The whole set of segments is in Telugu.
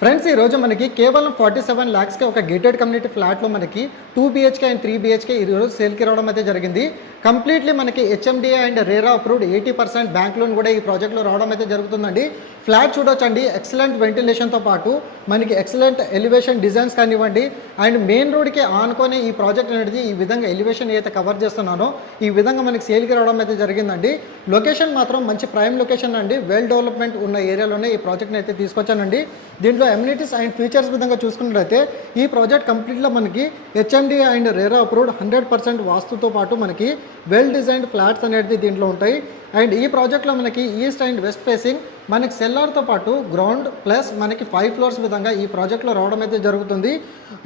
ఫ్రెండ్స్ ఈరోజు మనకి కేవలం 47 lakhsకి ఒక గేటెడ్ కమ్యూనిటీ ఫ్లాట్లో మనకి 2 BHK అండ్ 3 BHK ఈరోజు సేల్కి రావడం అయితే జరిగింది. కంప్లీట్లీ మనకి HMDA and RERA approved 80% bank loan కూడా ఈ ప్రాజెక్ట్లో రావడం అయితే జరుగుతుందండి. ఫ్లాట్ చూడొచ్చండి, ఎక్సలెంట్ వెంటిలేషన్తో పాటు మనకి ఎక్సలెంట్ ఎలివేషన్ డిజైన్స్ కానివ్వండి, అండ్ మెయిన్ రోడ్కి ఆనుకొని ఈ ప్రాజెక్ట్ అనేది ఈ విధంగా ఎలివేషన్ ఏదైతే కవర్ చేస్తున్నానో ఈ విధంగా మనకి సేల్కి రావడం అయితే జరిగిందండి. లొకేషన్ మాత్రం మంచి ప్రైమ్ లొకేషన్ అండి, వెల్ డెవలప్మెంట్ ఉన్న ఏరియాలోనే ఈ ప్రాజెక్ట్ని అయితే తీసుకొచ్చానండి. దీంట్లో ఎమ్యూనిటీస్ అండ్ ఫీచర్స్ విధంగా చూసుకున్నట్లయితే ఈ ప్రాజెక్ట్ కంప్లీట్గా మనకి హెచ్ఎండి అండ్ రేరా అప్రూవ్డ్ 100% వాస్తుతో పాటు మనకి వెల్ డిజైన్డ్ ఫ్లాట్స్ అనేది దీంట్లో ఉంటాయి. అండ్ ఈ ప్రాజెక్ట్లో మనకి ఈస్ట్ అండ్ వెస్ట్ ఫేసింగ్ మనకి సెల్లార్తో పాటు గ్రౌండ్ ప్లస్ మనకి 5 floors విధంగా ఈ ప్రాజెక్ట్లో రావడం అయితే జరుగుతుంది.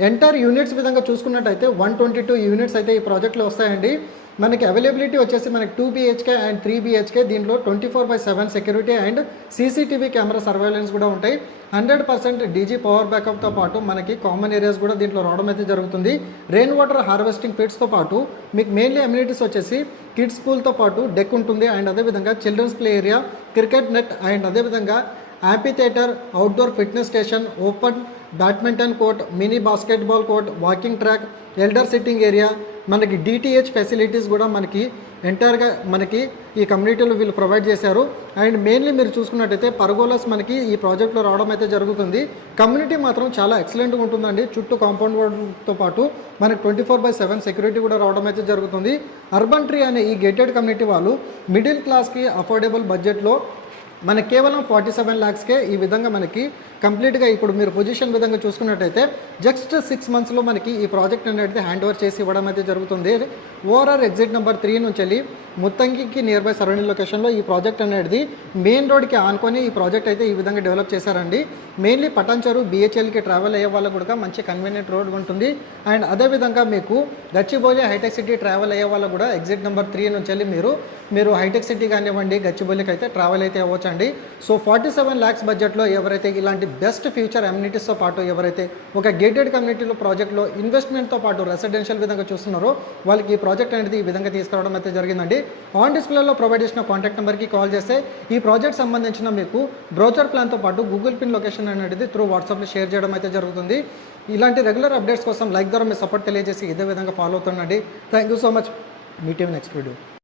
ఎంటర్ యూనిట్స్ విధంగా చూసుకున్నట్టయితే 122 యూనిట్స్ అయితే ఈ ప్రాజెక్ట్లో వస్తాయండి. మనకి అవైలబిలిటీ వచ్చేసి మనకి 2 BHK అండ్ 3 BHK, దీంట్లో 24/7 security and CCTV camera surveillance కూడా ఉంటాయి. 100% DG పవర్ బ్యాకప్తో పాటు మనకి కామన్ ఏరియాస్ కూడా దీంట్లో రావడం అయితే జరుగుతుంది. రెయిన్ వాటర్ హార్వెస్టింగ్ పిట్స్తో పాటు మీకు మెయిన్లీ అమ్యూనిటీస్ వచ్చేసి కిడ్స్ స్కూల్తో పాటు డెక్ ఉంటుంది. అండ్ అదేవిధంగా children's play area, cricket net, and అదేవిధంగా amphitheatre, outdoor fitness station, open badminton court, mini basketball court, walking track, elder sitting area, మనకి DTH ఫెసిలిటీస్ కూడా మనకి ఎంటైర్గా మనకి ఈ కమ్యూనిటీలో వీళ్ళు ప్రొవైడ్ చేశారు. అండ్ మెయిన్లీ మీరు చూసుకున్నట్టయితే పర్గోలాస్ మనకి ఈ ప్రాజెక్ట్లో రావడం అయితే జరుగుతుంది. కమ్యూనిటీ మాత్రం చాలా ఎక్సలెంట్గా ఉంటుందండి. చుట్టూ కాంపౌండ్ వాల్తో పాటు మనకి 24/7 సెక్యూరిటీ కూడా రావడం అయితే జరుగుతుంది. అర్బన్ ట్రీ అనే ఈ గేటెడ్ కమ్యూనిటీ వాళ్ళు మిడిల్ క్లాస్కి అఫోర్డబుల్ బడ్జెట్లో మనకి కేవలం 47 lakhsకే ఈ విధంగా మనకి కంప్లీట్గా ఇప్పుడు మీరు పొజిషన్ విధంగా చూసుకున్నట్టయితే జస్ట్ 6 monthsలో మనకి ఈ ప్రాజెక్ట్ అనేది హ్యాండ్ ఓవర్ చేసి ఇవ్వడం అయితే జరుగుతుంది. ఓఆర్ఆర్ ఎగ్జిట్ నెంబర్ 3 నుంచి వెళ్ళి ముత్తంగికి నియర్ బై సరౌండింగ్ లొకేషన్లో ఈ ప్రాజెక్ట్ అనేది మెయిన్ రోడ్కి ఆనుకొని ఈ ప్రాజెక్ట్ అయితే ఈ విధంగా డెవలప్ చేశారండి. మెయిన్లీ పటాన్చెరు BHLకి ట్రావెల్ అయ్యే వాళ్ళకు కూడా మంచి కన్వీనియంట్ రోడ్ ఉంటుంది. అండ్ అదేవిధంగా మీకు గచ్చిబౌలి హైటెక్ సిటీ ట్రావెల్ అయ్యే వాళ్ళకు కూడా ఎగ్జిట్ నెంబర్ 3 నుంచి వెళ్ళి మీరు హైటెక్ సిటీ కానివ్వండి, గచ్చిబౌలికి అయితే ట్రావెల్ అయితే అవ్వచ్చండి. సో 47 lakhs బడ్జెట్లో ఎవరైతే ఇలాంటి బెస్ట్ ఫ్యూచర్ అమ్యూనిటీస్తో పాటు ఎవరైతే ఒక గేటెడ్ కమ్యూనిటీలో ప్రాజెక్ట్లో ఇన్వెస్ట్మెంట్తో పాటు రెసిడెన్షియల్ విధంగా చూస్తున్నారో వాళ్ళకి ఈ ప్రాజెక్ట్ అనేది ఈ విధంగా తీసుకురావడం అయితే జరిగిందండి. ఆన్ డిస్ప్లేలో ప్రొవైడ్ చేసిన కాంటాక్ట్ నెంబర్కి కాల్ చేస్తే ఈ ప్రాజెక్ట్ సంబంధించిన మీకు బ్రోచర్ ప్లాన్తో పాటు గూగుల్ పిన్ లొకేషన్ అనేది త్రూ వాట్సాప్లో షేర్ చేయడం అయితే జరుగుతుంది. ఇలాంటి రెగ్యులర్ అప్డేట్స్ కోసం లైక్ ద్వారా మీ సపోర్ట్ తెలియజేసి ఇదే విధంగా ఫాలో అవుతుండండి. Thank you so much. Meet you next video.